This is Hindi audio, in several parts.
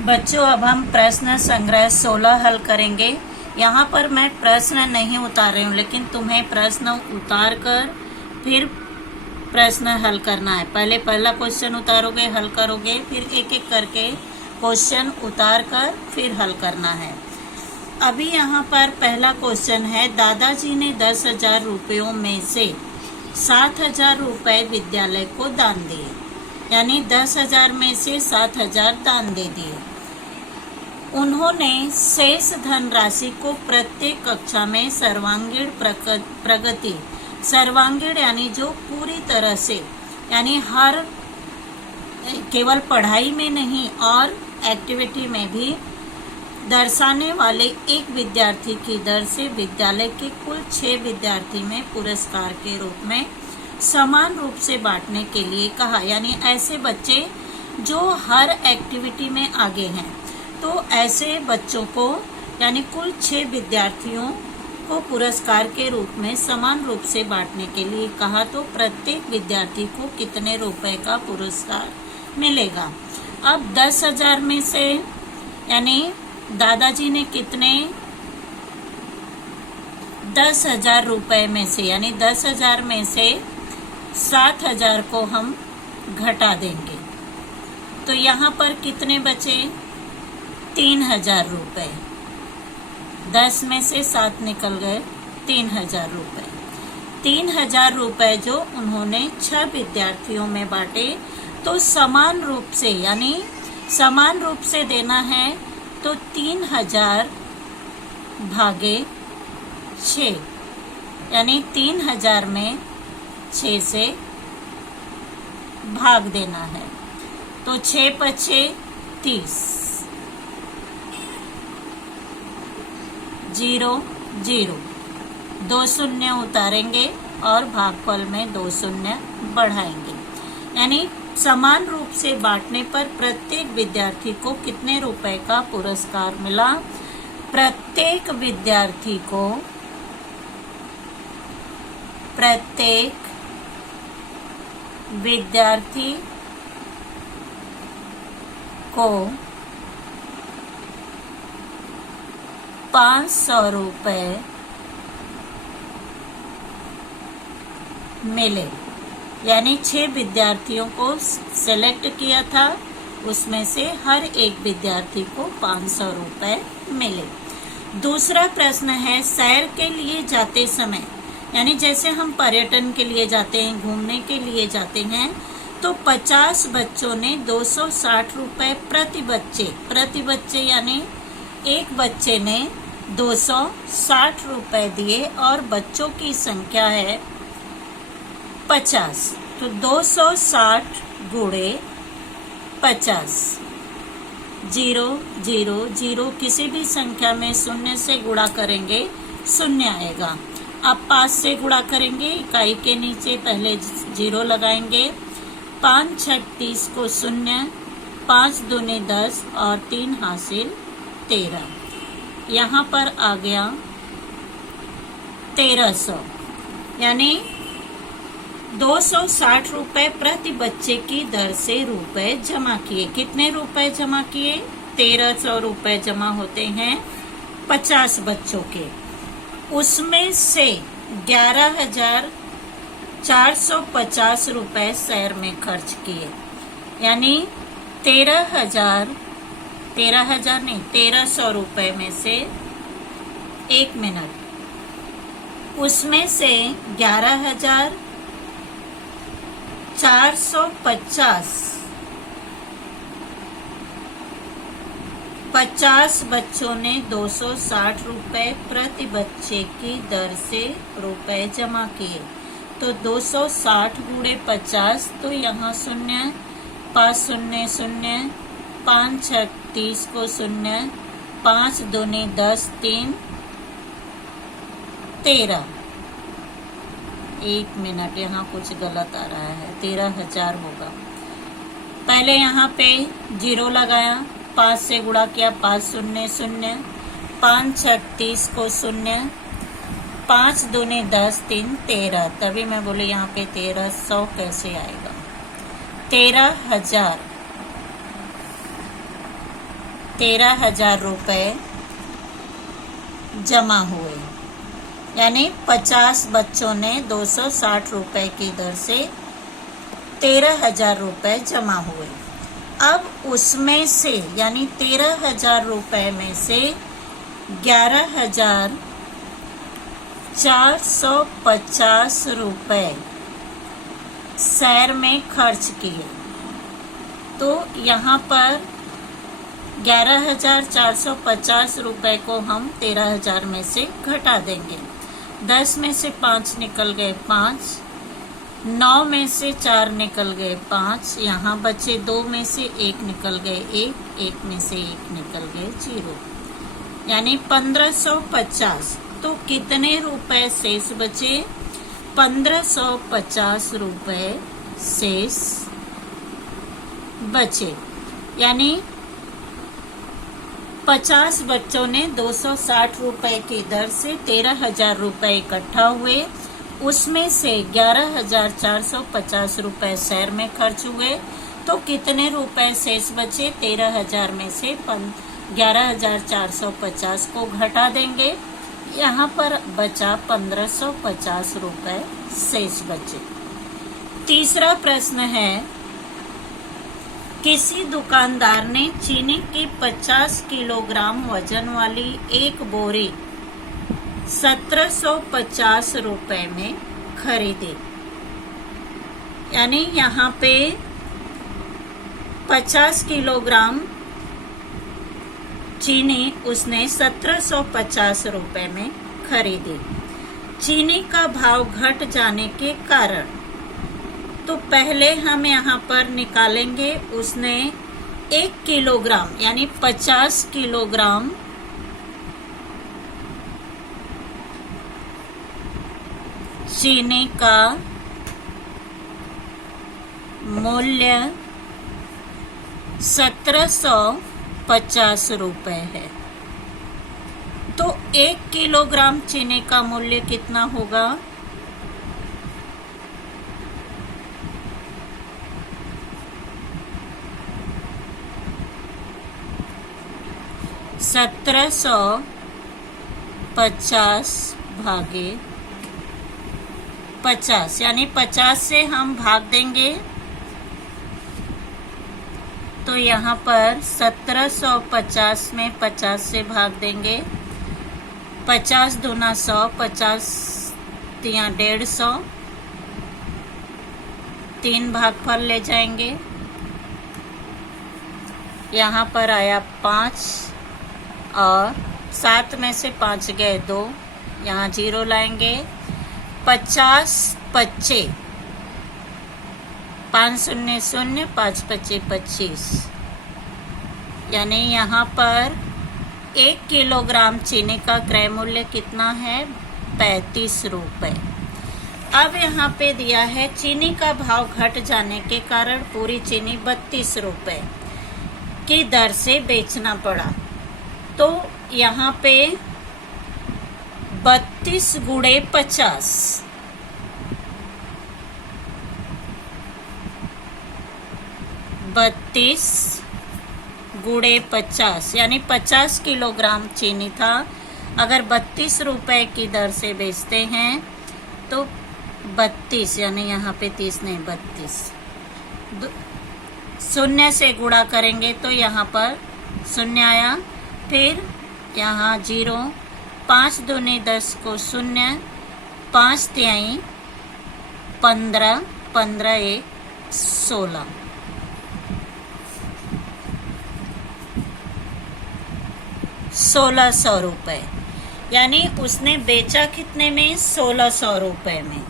बच्चों, अब हम प्रश्न संग्रह 16 हल करेंगे। यहाँ पर मैं प्रश्न नहीं उतार रही हूँ, लेकिन तुम्हें प्रश्न उतार कर फिर प्रश्न हल करना है। पहले पहला क्वेश्चन उतारोगे, हल करोगे, फिर एक एक करके क्वेश्चन उतार कर फिर हल करना है। अभी यहाँ पर पहला क्वेश्चन है, दादाजी ने 10,000 रुपयों में से 7,000 रुपये विद्यालय को दान दिए। यानी 10,000 में से 7,000 दान दे दिए। उन्होंने शेष धनराशि को प्रत्येक कक्षा में सर्वांगीण प्रगति, सर्वांगीण यानी जो पूरी तरह से, यानी हर केवल पढ़ाई में नहीं और एक्टिविटी में भी दर्शाने वाले एक विद्यार्थी की दर से विद्यालय के कुल 6 विद्यार्थी में पुरस्कार के रूप में समान रूप से बांटने के लिए कहा। यानी ऐसे बच्चे जो हर एक्टिविटी में आगे हैं, तो ऐसे बच्चों को यानी कुल 6 विद्यार्थियों को पुरस्कार के रूप में समान रूप से बांटने के लिए कहा। तो प्रत्येक विद्यार्थी को कितने रुपए का पुरस्कार मिलेगा। अब 10,000 में से, यानी दादाजी ने कितने 10,000 रुपए में से, यानी 10,000 में से 7,000 को हम घटा देंगे, तो यहाँ पर कितने बचे 3,000 रुपए। 10 में से 7 निकल गए, 3,000 रुपए। 3,000 रुपए जो उन्होंने 6 विद्यार्थियों में बांटे, तो समान रूप से, यानी समान रूप से देना है, तो 3,000 भागे 6, यानी 3,000 में 6 से भाग देना है, तो 6 पचे 30, 0 0, 2 शून्य उतारेंगे और भागफल में 2 शून्य बढ़ाएंगे। यानी समान रूप से बांटने पर प्रत्येक विद्यार्थी को कितने रुपए का पुरस्कार मिला। प्रत्येक विद्यार्थी को, प्रत्येक विद्यार्थी को 500 रुपए मिले। यानी 6 विद्यार्थियों को सेलेक्ट किया था, उसमें से हर एक विद्यार्थी को 500 रुपए मिले। दूसरा प्रश्न है, सैर के लिए जाते समय, यानी जैसे हम पर्यटन के लिए जाते हैं, घूमने के लिए जाते हैं, तो 50 बच्चों ने 260 रुपए प्रति बच्चे यानी एक बच्चे ने 260 रुपए दिए और बच्चों की संख्या है 50, तो 260 गुणे 50, 0 0 0, किसी भी संख्या में शून्य से गुणा करेंगे शून्य आएगा। अब 5 से गुणा करेंगे, इकाई के नीचे पहले 0 लगाएंगे, 5 6 30 को 0, 5 दूने 10 और 3 हासिल 13। यहाँ पर आ गया 1300, यानी 260 रुपए प्रति बच्चे की दर से रुपए जमा किए। कितने रुपए जमा किए, 1300 रुपए जमा होते हैं 50 बच्चों के। उसमें से 11,450 रुपए सैर में खर्च किए। यानी 1300 रुपए में से, 1 मिनट, उसमें से 50 बच्चों ने 260 रुपए प्रति बच्चे की दर से रुपए जमा किए। तो 260 गुणे 50, तो यहाँ 0, 5 शून्य 0, 5 6 30 को 0, 5 दूने 10, 3 13। 1 मिनट, यहाँ कुछ गलत आ रहा है, 13,000 होगा। पहले यहाँ पे 0 लगाया, 5 से गुणा किया, 5 शून्य 0, 5 6 30 को 0, 5 दूने 10, 3 13। तभी मैं बोली यहाँ पे 1300 कैसे आएगा। 13,000 13,000 रुपए जमा हुए। यानी 50 बच्चों ने 260 रुपए की दर से 13,000 रुपए जमा हुए। अब उसमें से यानी 13,000 रुपए में से 11,450 रुपए सैर में खर्च किए। तो यहाँ पर 11,450 रुपए को हम 13,000 में से घटा देंगे। 10 में से 5 निकल गए 5, 9 में से 4 निकल गए 5, यहाँ बचे 2 में से 1 निकल गए 1, 1 में से 1 निकल गए 0, यानी 1550। तो कितने रुपए शेष बचे? 1550 रुपए शेष बचे। यानी 50 बच्चों ने 260 रुपए की दर से 13,000 रुपए इकट्ठा हुए। उसमें से 11,450 रुपए सैर में खर्च हुए। तो कितने रुपए शेष बचे? 13,000 में से 11,450 को घटा देंगे। यहाँ पर बचा 1550 रुपए शेष बचे। तीसरा प्रश्न है, किसी दुकानदार ने चीनी की 50 किलोग्राम वजन वाली एक बोरी 1750 रुपए में खरीदी। यानी यहाँ पे 50 किलोग्राम चीनी उसने 1750 रुपए में खरीदी। चीनी का भाव घट जाने के कारण, तो पहले हम यहाँ पर निकालेंगे उसने 1 किलोग्राम यानी 50 किलोग्राम चीनी का मूल्य 1750 रुपए है। तो 1 किलोग्राम चीनी का मूल्य कितना होगा? 1750 भागे 50, यानी 50 से हम भाग देंगे तो यहाँ पर 1750 में 50 से भाग देंगे। 50 दूना 100, 50 तिया 150, 3 भागफल ले जाएंगे। यहाँ पर आया 5 और 7 में से 5 गए 2, यहाँ 0 लाएंगे। 50 पच्चे 5 शून्य 0, 5 पच्चे 25, यानी यहाँ पर 1 किलोग्राम चीनी का क्रय मूल्य कितना है? 35 रुपए। अब यहाँ पे दिया है चीनी का भाव घट जाने के कारण पूरी चीनी 32 रुपए की दर से बेचना पड़ा। तो यहाँ पे 32 गुणे 50, 32 गुणे 50 यानी 50 किलोग्राम चीनी था। अगर 32 रुपए की दर से बेचते हैं तो 32, यानी यहाँ पे 30 नहीं 32, 0 से गुणा करेंगे तो यहाँ पर 0 आया। फिर यहाँ 0, 5 दूनी 10 को 0, 5 तिहाई 15, 15 1 16, 1600 रुपए। यानी उसने बेचा कितने में? 1600 रुपए में।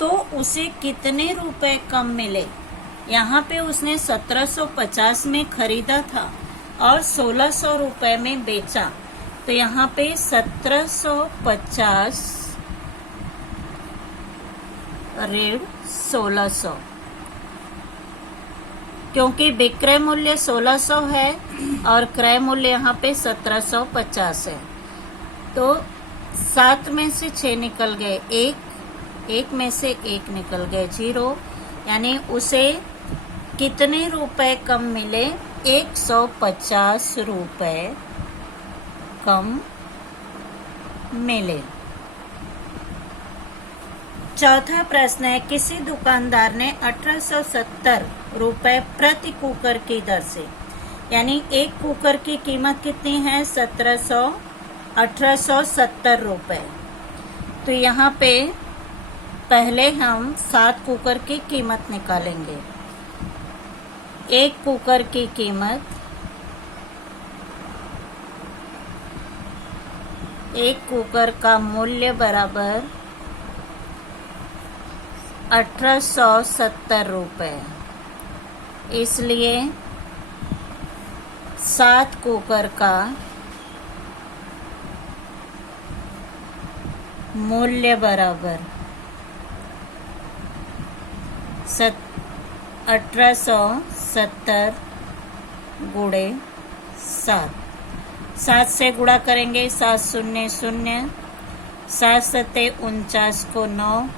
तो उसे कितने रुपए कम मिले? यहाँ पे उसने 1750 में खरीदा था और 1600 रुपए में बेचा। तो यहाँ पे 1750 ऋण 1600, क्योंकि विक्रय मूल्य 1600 है और क्रय मूल्य यहाँ पे 1750 है। तो 7 में से 6 निकल गए 1, 1 में से 1 निकल गए 0, यानी उसे कितने रुपए कम मिले? 150 रुपए कम मिले। चौथा प्रश्न है, किसी दुकानदार ने 1870 रुपए प्रति कुकर की दर से, यानी एक कुकर की कीमत कितनी है 1870 रुपए। तो यहाँ पे पहले हम 7 कुकर की कीमत निकालेंगे। एक कुकर की कीमत, एक कुकर का मूल्य बराबर 1870 रुपए, इसलिए 7 कुकर का मूल्य बराबर 1870 गुणे 7। 7 से गुणा करेंगे, 7 शून्य शून्य, 7 सत्ते 49 को 9,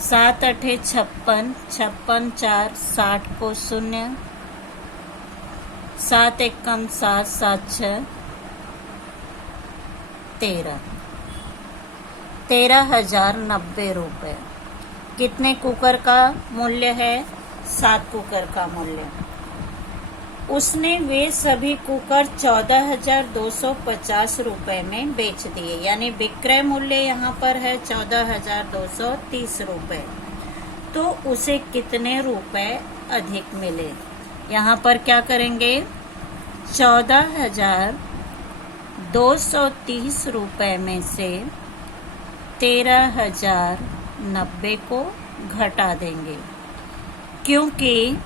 7 अठे 56, 56 4 60 को 0, 7 एकम 7, 7 6 13, 13,090 रुपए। कितने कुकर का मूल्य है? 7 कुकर का मूल्य। उसने वे सभी कुकर 14,250 रुपए में बेच दिए, यानी विक्रय मूल्य यहाँ पर है 14,230 रुपए। तो उसे कितने रुपए अधिक मिले? यहाँ पर क्या करेंगे, 14,230 रुपए में से 13,090 को घटा देंगे, क्योंकि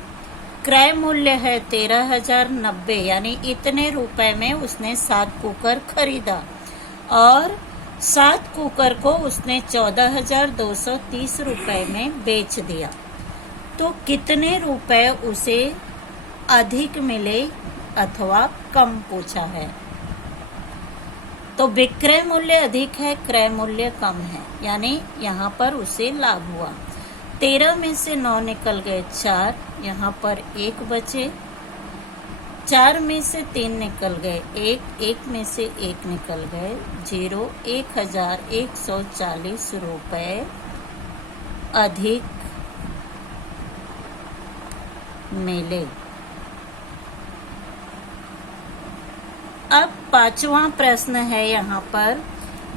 क्रय मूल्य है 13,090, यानी इतने रुपए में उसने 7 कुकर खरीदा और 7 कुकर को उसने 14,230 रुपए में बेच दिया। तो कितने रुपए उसे अधिक मिले अथवा कम पूछा है। तो विक्रय मूल्य अधिक है, क्रय मूल्य कम है, यानी यहाँ पर उसे लाभ हुआ। 13 में से 9 निकल गए 4, यहाँ पर 1 बचे, 4 में से 3 निकल गए 1, 1 में से 1 निकल गए 0, 1,140 रुपए अधिक मिले। अब 5वां प्रश्न है यहाँ पर,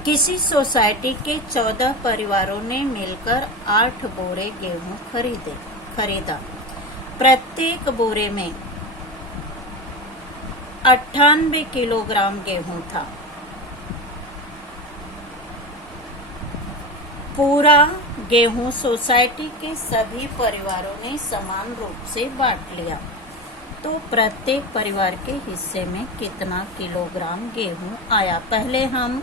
किसी सोसाइटी के 14 परिवारों ने मिलकर 8 बोरे गेहूं खरीदा। प्रत्येक बोरे में 98 किलोग्राम गेहूं था। पूरा गेहूं सोसाइटी के सभी परिवारों ने समान रूप से बांट लिया। तो प्रत्येक परिवार के हिस्से में कितना किलोग्राम गेहूं आया? पहले हम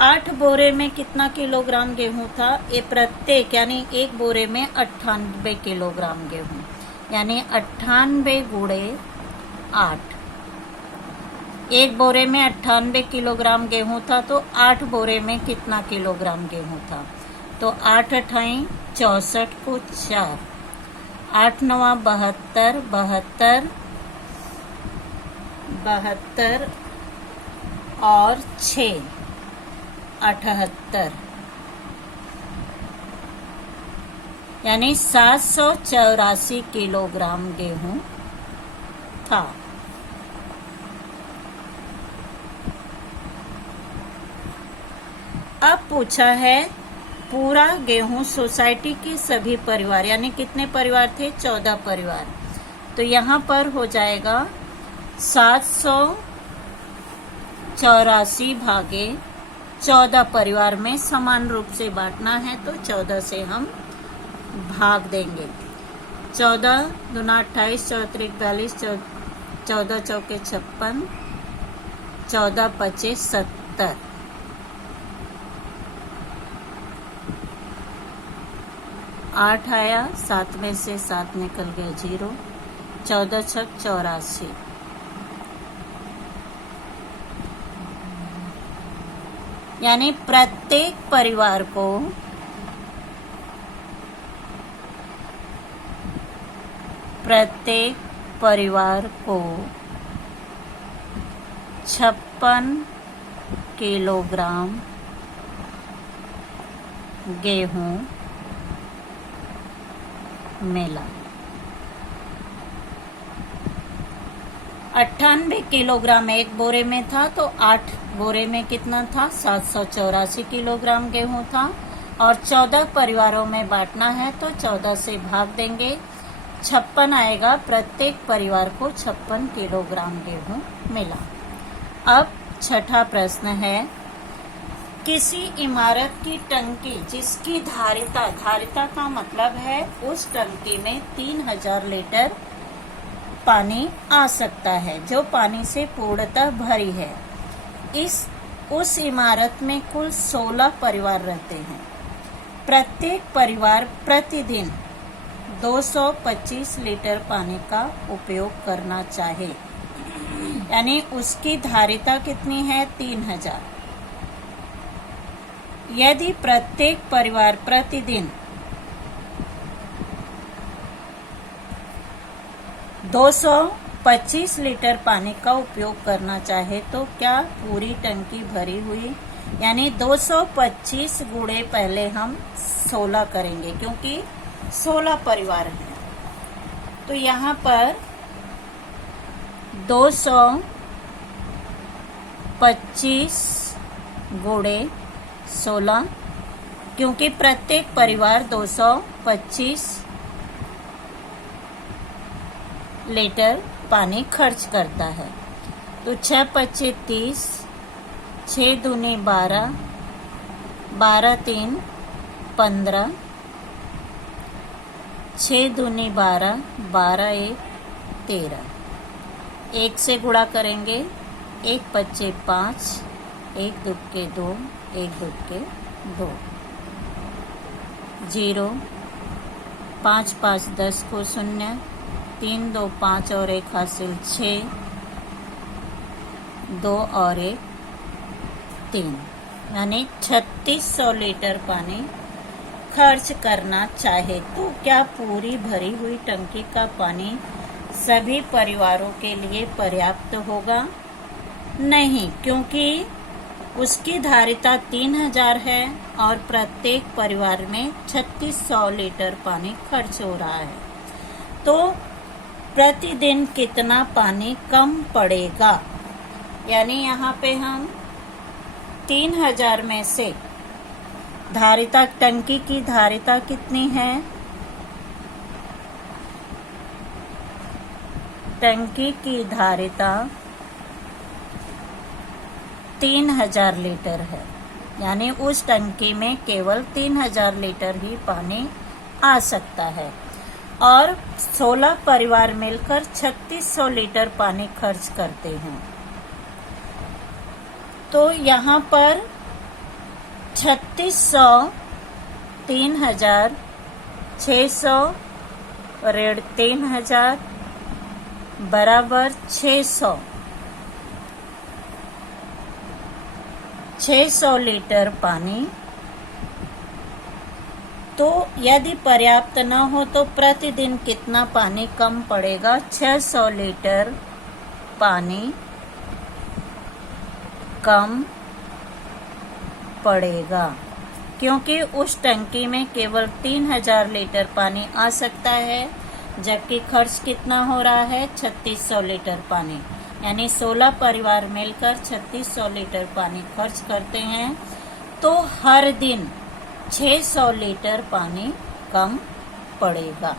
8 बोरे में कितना किलोग्राम गेहूं था? ये प्रत्येक, यानी एक बोरे में 98 किलोग्राम गेहूं, यानी 98 गुणे 8। एक बोरे में 98 किलोग्राम गेहूं था, तो 8 बोरे में कितना किलोग्राम गेहूं था? तो 8 अठाई 64 को 4, 8 नवा 72, 72 और 6 78, यानी 784 किलोग्राम गेहूं था। अब पूछा है पूरा गेहूं सोसाइटी के सभी परिवार, यानी कितने परिवार थे? 14 परिवार। तो यहाँ पर हो जाएगा 784 भागे 14 परिवार में समान रूप से बांटना है, तो 14 से हम भाग देंगे। 14 दूना 28, 14 त्रिक 42, 14 चौके 56, 14 पचे 70। 8 आया, 7 में से 7 निकल गया 0, 14 छक 84। यानी प्रत्येक परिवार को परिवार को 56 किलोग्राम गेहूं मिला। 98 किलोग्राम एक बोरे में था, तो 8 बोरे में कितना था? 784 किलोग्राम गेहूं था। और 14 परिवारों में बांटना है तो 14 से भाग देंगे, 56 आएगा। प्रत्येक परिवार को 56 किलोग्राम गेहूं मिला। अब छठा प्रश्न है, किसी इमारत की टंकी जिसकी धारिता का मतलब है उस टंकी में 3000 लीटर पानी आ सकता है, जो पानी से पूर्णतः भरी है। उस इमारत में कुल 16 परिवार रहते हैं। प्रत्येक परिवार प्रतिदिन 225 लीटर पानी का उपयोग करना चाहे, यानी उसकी धारिता कितनी है? 3000। यदि प्रत्येक परिवार प्रतिदिन 225 लीटर पानी का उपयोग करना चाहे तो क्या पूरी टंकी भरी हुई? यानी 225 गुणे पहले हम 16 करेंगे, क्योंकि 16 परिवार हैं। तो यहाँ पर 225 गुणे 16, क्योंकि प्रत्येक परिवार 225 लीटर पानी खर्च करता है। तो 6 25 30, 6 दूनी 12, 12 3 15, 6 दूनी 12, 12 1 13। 1 से गुणा करेंगे, 1 25 5, 1 दुक्के 2, 1 दुक्के 2, 0, 5 5 10 को 0, 3 2 5 और 1 हासिल 6, 2 और 1 3, यानी 3600 लीटर पानी खर्च करना चाहे तो क्या पूरी भरी हुई टंकी का पानी सभी परिवारों के लिए पर्याप्त होगा? नहीं, क्योंकि उसकी धारिता 3000 है और प्रत्येक परिवार में 3600 लीटर पानी खर्च हो रहा है। तो प्रतिदिन कितना पानी कम पड़ेगा? यानी यहाँ पे हम 3000 में से धारिता, टंकी की धारिता कितनी है? टंकी की धारिता 3000 लीटर है, यानी उस टंकी में केवल 3000 लीटर ही पानी आ सकता है। और 16 परिवार मिलकर 3600 लीटर पानी खर्च करते हैं। तो यहाँ पर 3600 3000 600 ऋण 3000 बराबर 600 लीटर पानी। तो यदि पर्याप्त न हो तो प्रतिदिन कितना पानी कम पड़ेगा? 600 लीटर पानी कम पड़ेगा, क्योंकि उस टंकी में केवल 3000 लीटर पानी आ सकता है, जबकि खर्च कितना हो रहा है? 3600 लीटर पानी। यानी 16 परिवार मिलकर 3600 लीटर पानी खर्च करते हैं, तो हर दिन 600 लीटर पानी कम पड़ेगा।